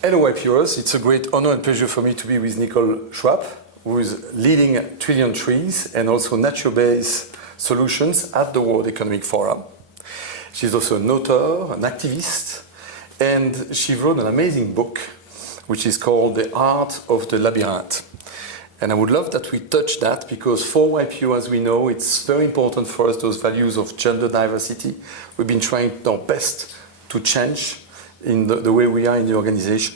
Hello, YPers. It's a great honor and pleasure for me to be with Nicole Schwab, who is leading Trillion Trees and also nature-based solutions at the World Economic Forum. She's also an author, an activist, and she wrote an amazing book, which is called The Art of the Labyrinth. And I would love that we touch that because for YPO, as we know, it's very important for us, those values of gender diversity. We've been trying our best to change in the way we are in the organization.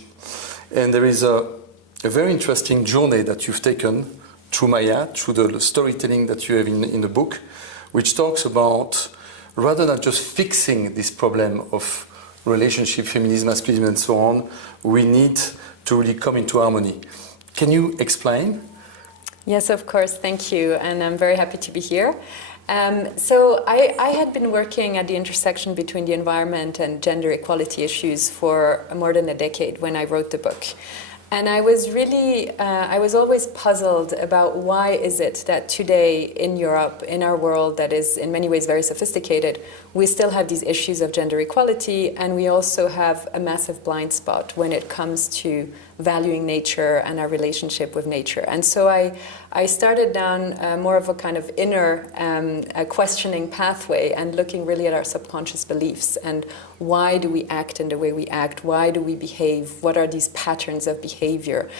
And there is a very interesting journey that you've taken through Maya, through the storytelling that you have in the book, which talks about, rather than just fixing this problem of relationship, feminism, masculism, and so on, we need to really come into harmony. Can you explain? Yes, of course. Thank you. And I'm very happy to be here. So I had been working at the intersection between the environment and gender equality issues for more than a decade when I wrote the book. And I was really, I was always puzzled about why is it that today in Europe, in our world that is in many ways very sophisticated, we still have these issues of gender equality, and we also have a massive blind spot when it comes to valuing nature and our relationship with nature. And so I started down more of a kind of inner questioning pathway and looking really at our subconscious beliefs and why do we act in the way we act, why do we behave, what are these patterns of behavior,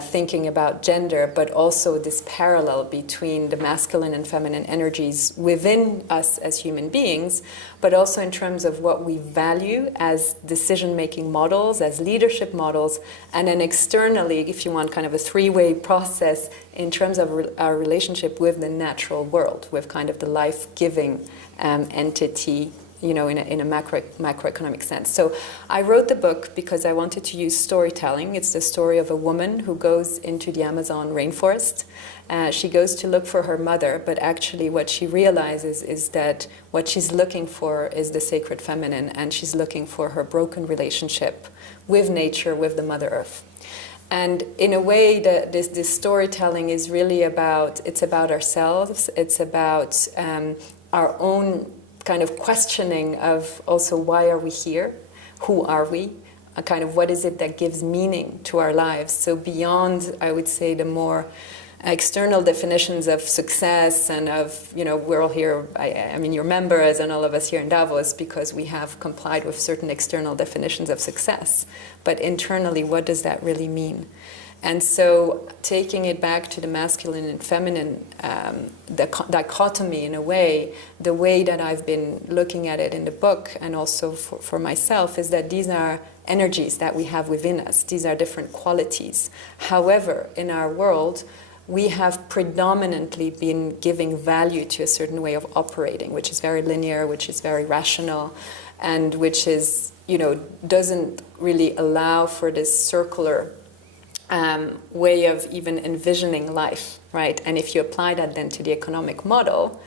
thinking about gender, but also this parallel between the masculine and feminine energies within us as human beings, but also in terms of what we value as decision-making models, as leadership models, and then externally, if you want, kind of a three-way process in terms of our relationship with the natural world, with kind of the life-giving entity, you know, in a macroeconomic sense. So I wrote the book because I wanted to use storytelling. It's the story of a woman who goes into the Amazon rainforest. She goes to look for her mother, but actually what she realizes is that what she's looking for is the sacred feminine, and she's looking for her broken relationship with nature, with the Mother Earth. And in a way, this storytelling is really about, it's about ourselves, it's about our own kind of questioning of also why are we here, who are we, kind of what is it that gives meaning to our lives. So beyond, I would say, the more external definitions of success and of, you know, we're all here, I mean, you're members and all of us here in Davos because we have complied with certain external definitions of success. But internally, what does that really mean? And so taking it back to the masculine and feminine dichotomy in a way, the way that I've been looking at it in the book and also for myself is that these are energies that we have within us. These are different qualities. However, in our world, we have predominantly been giving value to a certain way of operating, which is very linear, which is very rational, and which is, you know, doesn't really allow for this circular way of even envisioning life, right? And if you apply that then to the economic model,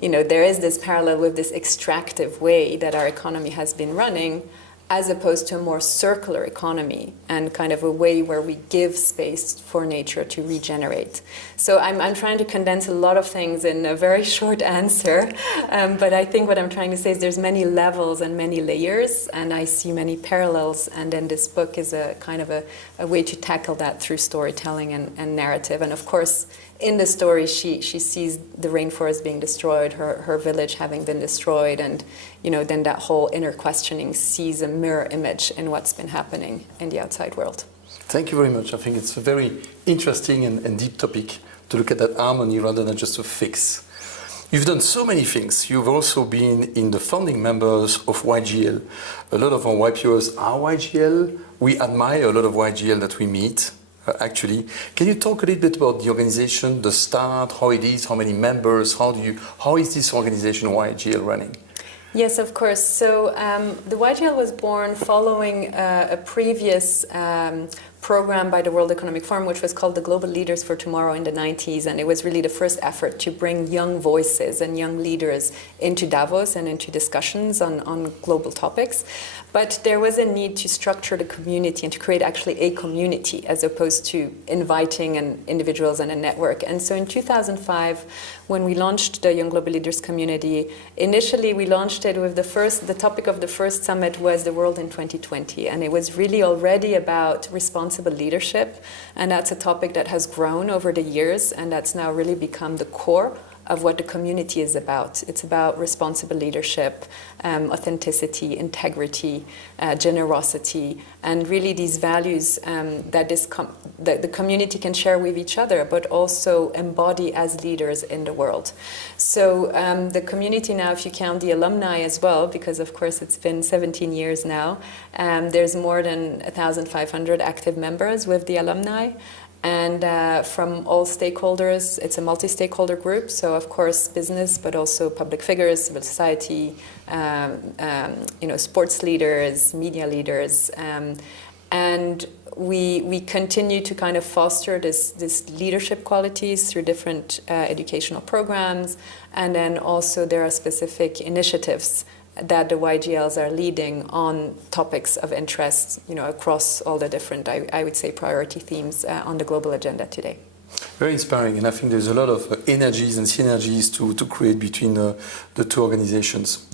you know, there is this parallel with this extractive way that our economy has been running, as opposed to a more circular economy and kind of a way where we give space for nature to regenerate. So I'm trying to condense a lot of things in a very short answer, but I think what I'm trying to say is there's many levels and many layers, and I see many parallels, and then this book is a kind of a way to tackle that through storytelling and narrative. And of course, in the story, she sees the rainforest being destroyed, her village having been destroyed, and you know, then that whole inner questioning sees a mirror image in what's been happening in the outside world. Thank you very much. I think it's a very interesting and deep topic to look at that harmony rather than just a fix. You've done so many things. You've also been in the founding members of YGL. A lot of our YPOs are YGL. We admire a lot of YGL that we meet. Actually, can you talk a little bit about the organization, the start, how it is, how many members, how is this organization YGL running? Yes, of course. So the YGL was born following a previous program by the World Economic Forum, which was called the Global Leaders for Tomorrow in the 90s. And it was really the first effort to bring young voices and young leaders into Davos and into discussions on global topics. But there was a need to structure the community and to create actually a community as opposed to inviting individuals and a network. And so in 2005, when we launched the Young Global Leaders community, initially we launched it with the topic of the first summit was the world in 2020. And it was really already about responsible leadership. And that's a topic that has grown over the years, and that's now really become the core of what the community is about. It's about responsible leadership, authenticity, integrity, generosity, and really these values that the community can share with each other, but also embody as leaders in the world. So the community now, if you count the alumni as well, because of course it's been 17 years now, there's more than 1,500 active members with the alumni. And from all stakeholders, it's a multi-stakeholder group, so of course business, but also public figures, civil society, sports leaders, media leaders, and we continue to kind of foster this leadership qualities through different educational programs, and then also there are specific initiatives that the YGLs are leading on topics of interest, across all the different, I would say, priority themes on the global agenda today. Very inspiring, and I think there's a lot of energies and synergies to create between the two organizations.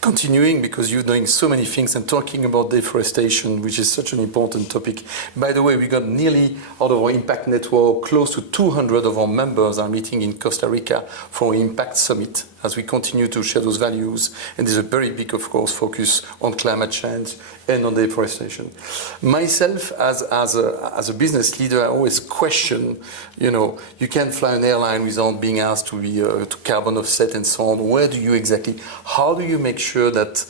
Continuing, because you're doing so many things and talking about deforestation, which is such an important topic. By the way, we got nearly out of our impact network, close to 200 of our members are meeting in Costa Rica for an impact summit as we continue to share those values. And there's a very big, of course, focus on climate change and on deforestation. Myself, as a business leader, I always question, you can't fly an airline without being asked to carbon offset and so on. Where do you exactly, how do you make sure that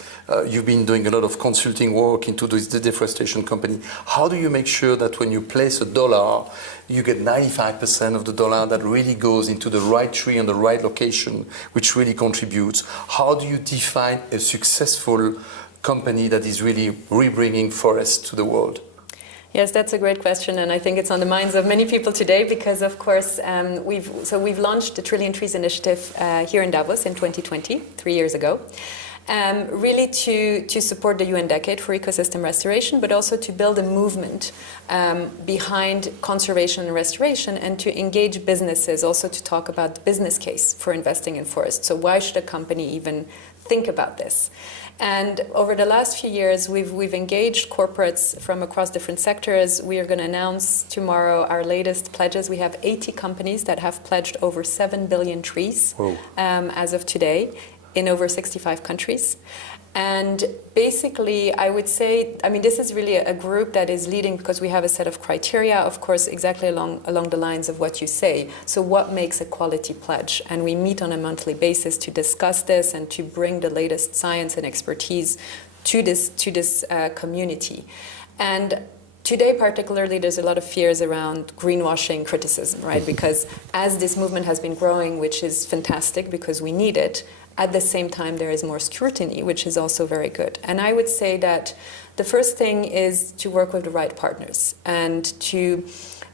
you've been doing a lot of consulting work into the deforestation company? How do you make sure that when you place $1, you get 95% of the dollar that really goes into the right tree on the right location, which really contributes? How do you define a successful company that is really rebringing forests to the world? Yes, that's a great question, and I think it's on the minds of many people today because, of course, we've launched the Trillion Trees Initiative here in Davos in 2020, 3 years ago. Really to support the UN Decade for Ecosystem Restoration, but also to build a movement behind conservation and restoration, and to engage businesses, also to talk about the business case for investing in forests. So why should a company even think about this? And over the last few years, we've engaged corporates from across different sectors. We are going to announce tomorrow our latest pledges. We have 80 companies that have pledged over 7 billion trees as of today in over 65 countries. And basically, I would say, this is really a group that is leading because we have a set of criteria, of course, exactly along the lines of what you say. So what makes a quality pledge? And we meet on a monthly basis to discuss this and to bring the latest science and expertise to this community. And today, particularly, there's a lot of fears around greenwashing criticism, right? Because as this movement has been growing, which is fantastic because we need it, at the same time, there is more scrutiny, which is also very good. And I would say that the first thing is to work with the right partners, and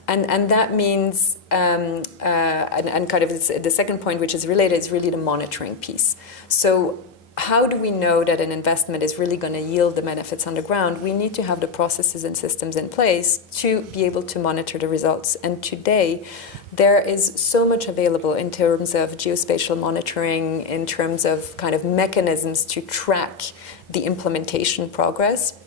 that means and kind of the second point, which is related, is really the monitoring piece. So how do we know that an investment is really going to yield the benefits on the ground? We need to have the processes and systems in place to be able to monitor the results. And today, there is so much available in terms of geospatial monitoring, in terms of kind of mechanisms to track the implementation progress,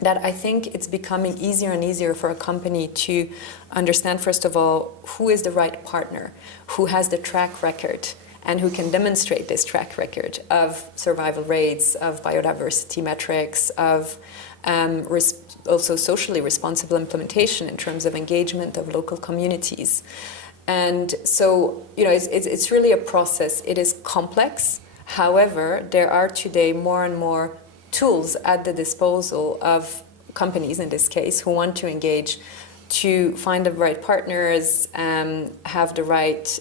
that I think it's becoming easier and easier for a company to understand, first of all, who is the right partner, who has the track record, and who can demonstrate this track record of survival rates, of biodiversity metrics, of also socially responsible implementation in terms of engagement of local communities. And so, it's really a process. It is complex. However, there are today more and more tools at the disposal of companies, in this case, who want to engage, to find the right partners, have the right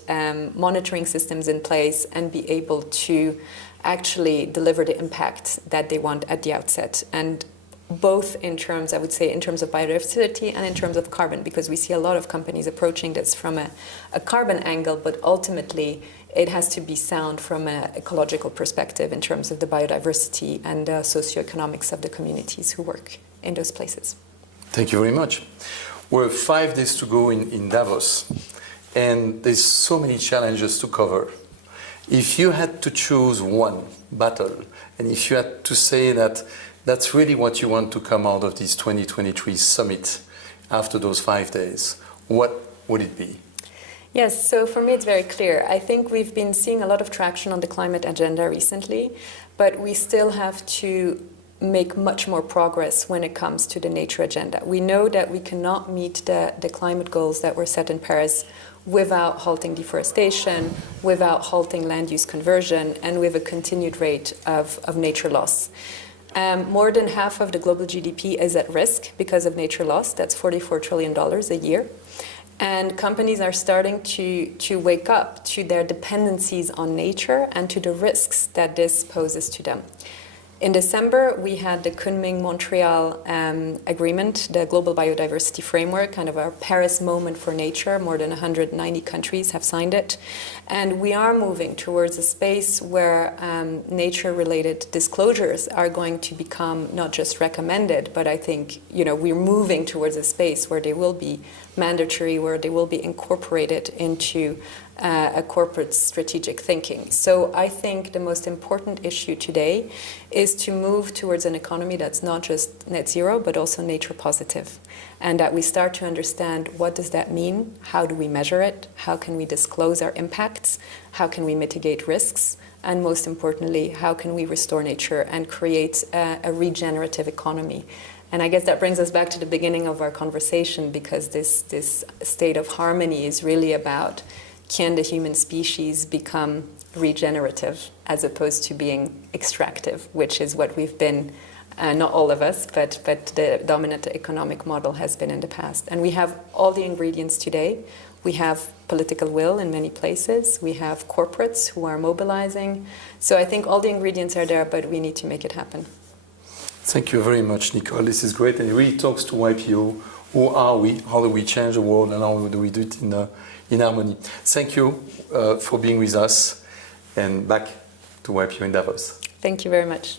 monitoring systems in place, and be able to actually deliver the impact that they want at the outset. And both in terms, I would say, in terms of biodiversity and in terms of carbon, because we see a lot of companies approaching this from a carbon angle, but ultimately it has to be sound from an ecological perspective in terms of the biodiversity and socioeconomics of the communities who work in those places. Thank you very much. We have 5 days to go in Davos, and there's so many challenges to cover. If you had to choose one battle, and if you had to say that that's really what you want to come out of this 2023 summit after those 5 days, what would it be? Yes, so for me it's very clear. I think we've been seeing a lot of traction on the climate agenda recently, but we still have to make much more progress when it comes to the nature agenda. We know that we cannot meet the climate goals that were set in Paris without halting deforestation, without halting land use conversion, and with a continued rate of nature loss. More than half of the global GDP is at risk because of nature loss. That's $44 trillion a year. And companies are starting to wake up to their dependencies on nature and to the risks that this poses to them. In December, we had the Kunming-Montreal Agreement, the Global Biodiversity Framework, kind of our Paris moment for nature. More than 190 countries have signed it. And we are moving towards a space where nature-related disclosures are going to become not just recommended, but I think, we're moving towards a space where they will be mandatory, where they will be incorporated into a corporate strategic thinking. So I think the most important issue today is to move towards an economy that's not just net zero, but also nature positive. And that we start to understand, what does that mean? How do we measure it? How can we disclose our impacts? How can we mitigate risks? And most importantly, how can we restore nature and create a regenerative economy? And I guess that brings us back to the beginning of our conversation, because this state of harmony is really about, can the human species become regenerative as opposed to being extractive, which is what we've been, not all of us, but the dominant economic model has been in the past. And we have all the ingredients today. We have political will in many places. We have corporates who are mobilizing. So I think all the ingredients are there, but we need to make it happen. Thank you very much, Nicole. This is great, and it really talks to YPO. Who are we? How do we change the world, and how do we do it in harmony? Thank you for being with us, and back to YPO in Davos. Thank you very much.